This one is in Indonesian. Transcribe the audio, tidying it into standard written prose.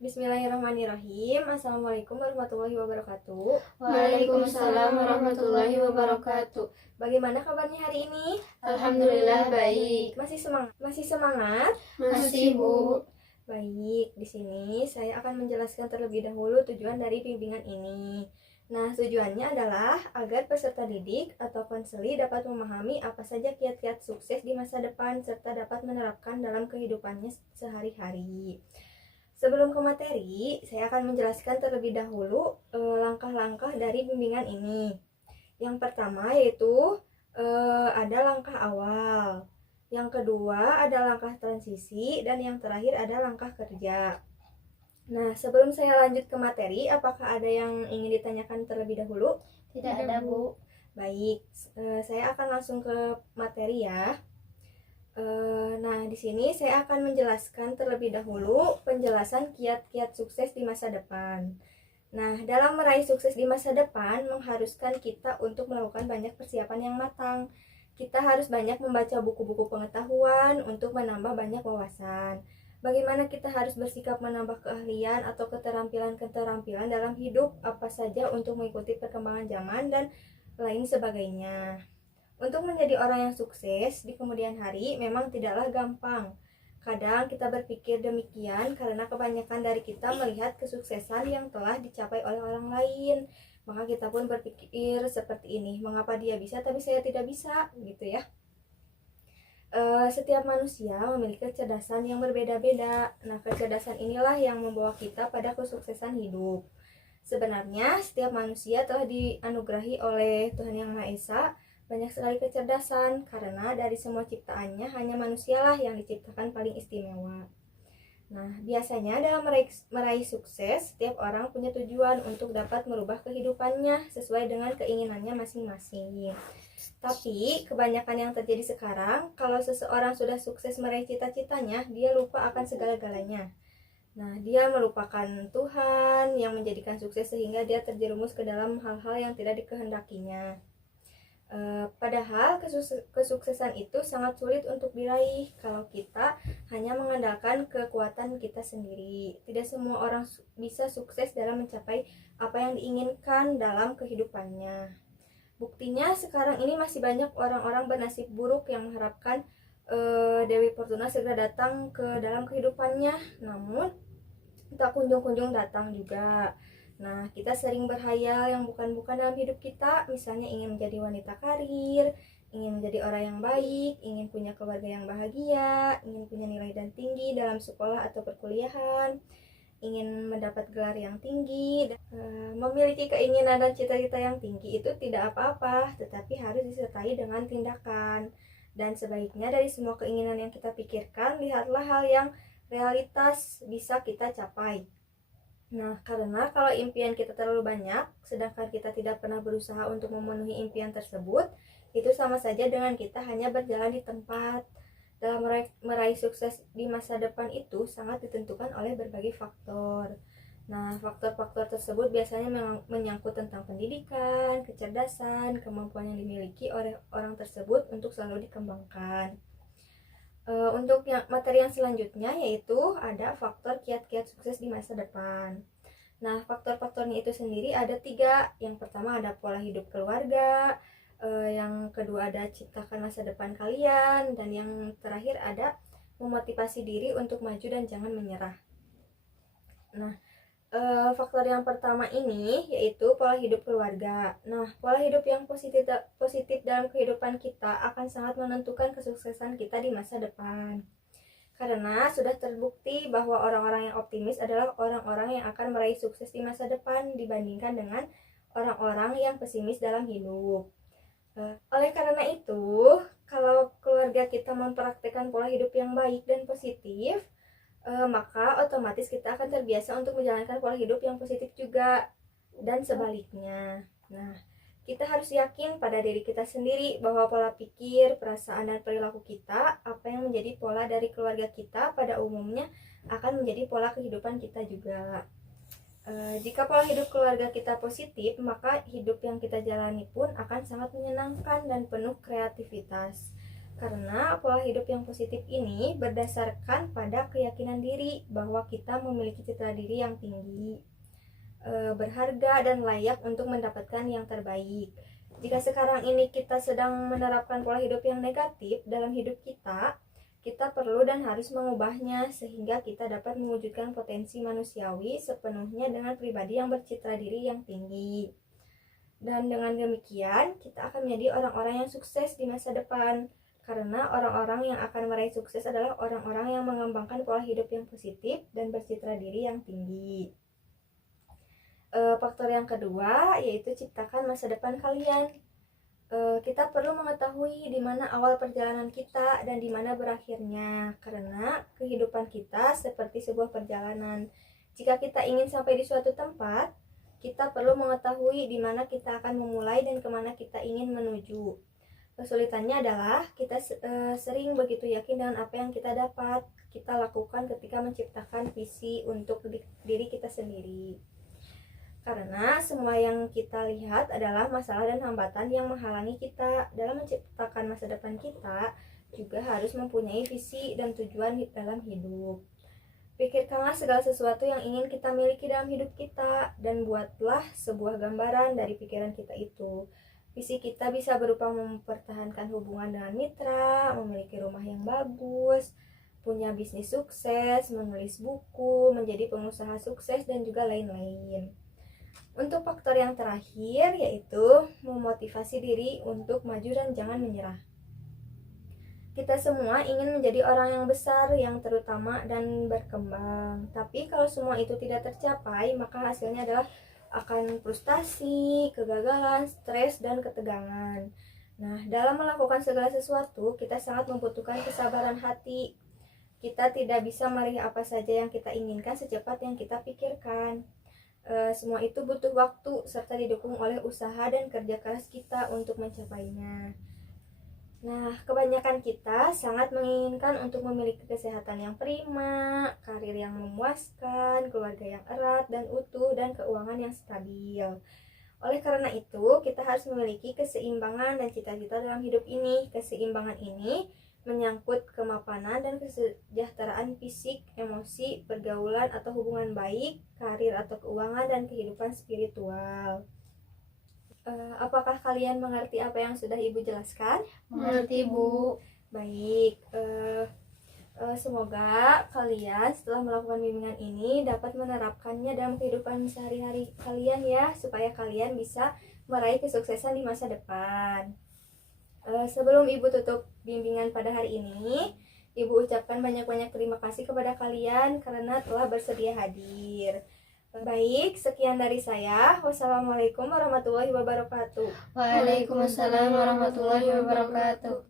Bismillahirrahmanirrahim. Assalamualaikum warahmatullahi wabarakatuh. Waalaikumsalam warahmatullahi wabarakatuh. Bagaimana kabarnya hari ini? Alhamdulillah baik. Masih semangat? Masih semangat? Masih, Bu. Baik, di sini saya akan menjelaskan terlebih dahulu tujuan dari bimbingan ini. Nah, tujuannya adalah agar peserta didik atau konseli dapat memahami apa saja kiat-kiat sukses di masa depan serta dapat menerapkan dalam kehidupannya sehari-hari. Sebelum ke materi, saya akan menjelaskan terlebih dahulu langkah-langkah dari bimbingan ini. Yang pertama yaitu ada langkah awal. Yang kedua ada langkah transisi dan yang terakhir ada langkah kerja. Nah, sebelum saya lanjut ke materi, apakah ada yang ingin ditanyakan terlebih dahulu? Tidak ada, Bu. Baik, saya akan langsung ke materi ya. Nah, di sini saya akan menjelaskan terlebih dahulu penjelasan kiat-kiat sukses di masa depan. Nah, dalam meraih sukses di masa depan mengharuskan kita untuk melakukan banyak persiapan yang matang. Kita harus banyak membaca buku-buku pengetahuan untuk menambah banyak wawasan. Bagaimana kita harus bersikap menambah keahlian atau keterampilan-keterampilan dalam hidup apa saja untuk mengikuti perkembangan zaman dan lain sebagainya. Untuk menjadi orang yang sukses di kemudian hari memang tidaklah gampang. Kadang kita berpikir demikian karena kebanyakan dari kita melihat kesuksesan yang telah dicapai oleh orang lain. Maka kita pun berpikir seperti ini, mengapa dia bisa tapi saya tidak bisa, gitu ya. Setiap manusia memiliki kecerdasan yang berbeda-beda. Nah, kecerdasan inilah yang membawa kita pada kesuksesan hidup. Sebenarnya setiap manusia telah dianugerahi oleh Tuhan Yang Maha Esa banyak sekali kecerdasan karena dari semua ciptaannya hanya manusialah yang diciptakan paling istimewa. Nah, biasanya dalam meraih sukses, setiap orang punya tujuan untuk dapat merubah kehidupannya sesuai dengan keinginannya masing-masing. Tapi kebanyakan yang terjadi sekarang, kalau seseorang sudah sukses meraih cita-citanya, dia lupa akan segala-galanya. Nah, dia melupakan Tuhan yang menjadikan sukses sehingga dia terjerumus ke dalam hal-hal yang tidak dikehendakinya. Padahal kesuksesan itu sangat sulit untuk diraih kalau kita hanya mengandalkan kekuatan kita sendiri. Tidak semua orang bisa sukses dalam mencapai apa yang diinginkan dalam kehidupannya. Buktinya sekarang ini masih banyak orang-orang bernasib buruk yang mengharapkan Dewi Fortuna segera datang ke dalam kehidupannya, namun tak kunjung-kunjung datang juga. Nah, kita sering berhayal yang bukan-bukan dalam hidup kita, misalnya ingin menjadi wanita karir, ingin menjadi orang yang baik, ingin punya keluarga yang bahagia, ingin punya nilai dan tinggi dalam sekolah atau perkuliahan, ingin mendapat gelar yang tinggi. Memiliki keinginan dan cita-cita yang tinggi itu tidak apa-apa, tetapi harus disertai dengan tindakan. Dan sebaiknya dari semua keinginan yang kita pikirkan, lihatlah hal yang realitas bisa kita capai. Nah, karena kalau impian kita terlalu banyak, sedangkan kita tidak pernah berusaha untuk memenuhi impian tersebut, itu sama saja dengan kita hanya berjalan di tempat. Dalam meraih sukses di masa depan itu sangat ditentukan oleh berbagai faktor. Nah, faktor-faktor tersebut biasanya menyangkut tentang pendidikan, kecerdasan, kemampuan yang dimiliki oleh orang tersebut untuk selalu dikembangkan. Untuk materi yang selanjutnya yaitu ada faktor kiat-kiat sukses di masa depan. Nah, faktor-faktornya itu sendiri ada 3. Yang pertama ada pola hidup keluarga, yang kedua ada ciptakan masa depan kalian, dan yang terakhir ada memotivasi diri untuk maju dan jangan menyerah. Nah, faktor yang pertama ini yaitu pola hidup keluarga. Nah, pola hidup yang positif dalam kehidupan kita akan sangat menentukan kesuksesan kita di masa depan. Karena sudah terbukti bahwa orang-orang yang optimis adalah orang-orang yang akan meraih sukses di masa depan dibandingkan dengan orang-orang yang pesimis dalam hidup. Oleh karena itu, kalau keluarga kita mempraktikkan pola hidup yang baik dan positif, maka otomatis kita akan terbiasa untuk menjalankan pola hidup yang positif juga, dan sebaliknya. Nah, kita harus yakin pada diri kita sendiri bahwa pola pikir, perasaan, dan perilaku kita, apa yang menjadi pola dari keluarga kita pada umumnya akan menjadi pola kehidupan kita juga. Jika pola hidup keluarga kita positif, maka hidup yang kita jalani pun akan sangat menyenangkan dan penuh kreativitas. Karena pola hidup yang positif ini berdasarkan pada keyakinan diri bahwa kita memiliki citra diri yang tinggi, berharga dan layak untuk mendapatkan yang terbaik. Jika sekarang ini kita sedang menerapkan pola hidup yang negatif dalam hidup kita, kita perlu dan harus mengubahnya sehingga kita dapat mewujudkan potensi manusiawi sepenuhnya dengan pribadi yang bercitra diri yang tinggi. Dan dengan demikian, kita akan menjadi orang-orang yang sukses di masa depan. Karena orang-orang yang akan meraih sukses adalah orang-orang yang mengembangkan pola hidup yang positif dan bercitra diri yang tinggi. Faktor yang kedua yaitu ciptakan masa depan kalian. Kita perlu mengetahui di mana awal perjalanan kita dan di mana berakhirnya, karena kehidupan kita seperti sebuah perjalanan. Jika kita ingin sampai di suatu tempat, kita perlu mengetahui di mana kita akan memulai dan kemana kita ingin menuju. Kesulitannya adalah kita sering begitu yakin dengan apa yang kita dapat kita lakukan ketika menciptakan visi untuk diri kita sendiri. Karena semua yang kita lihat adalah masalah dan hambatan yang menghalangi kita dalam menciptakan masa depan kita, juga harus mempunyai visi dan tujuan dalam hidup. Pikirkanlah segala sesuatu yang ingin kita miliki dalam hidup kita dan buatlah sebuah gambaran dari pikiran kita itu. Visi kita bisa berupa mempertahankan hubungan dengan mitra, memiliki rumah yang bagus, punya bisnis sukses, menulis buku, menjadi pengusaha sukses, dan juga lain-lain. Untuk faktor yang terakhir yaitu memotivasi diri untuk maju dan jangan menyerah. Kita semua ingin menjadi orang yang besar, yang terutama dan berkembang. Tapi kalau semua itu tidak tercapai, maka hasilnya adalah akan frustasi, kegagalan, stres, dan ketegangan. Nah, dalam melakukan segala sesuatu, kita sangat membutuhkan kesabaran hati. Kita tidak bisa meraih apa saja yang kita inginkan secepat yang kita pikirkan. Semua itu butuh waktu serta didukung oleh usaha dan kerja keras kita untuk mencapainya. Nah, kebanyakan kita sangat menginginkan untuk memiliki kesehatan yang prima, karir yang memuaskan, keluarga yang erat dan utuh, dan keuangan yang stabil. Oleh karena itu, kita harus memiliki keseimbangan dan cita-cita dalam hidup ini. Keseimbangan ini menyangkut kemapanan dan kesejahteraan fisik, emosi, pergaulan atau hubungan baik, karir atau keuangan, dan kehidupan spiritual. Apakah kalian mengerti apa yang sudah Ibu jelaskan? Mengerti, Bu. Baik, semoga kalian setelah melakukan bimbingan ini dapat menerapkannya dalam kehidupan sehari-hari kalian ya, supaya kalian bisa meraih kesuksesan di masa depan. Sebelum Ibu tutup bimbingan pada hari ini, Ibu ucapkan banyak-banyak terima kasih kepada kalian karena telah bersedia hadir. Baik, sekian dari saya. Wassalamualaikum warahmatullahi wabarakatuh. Waalaikumsalam warahmatullahi wabarakatuh.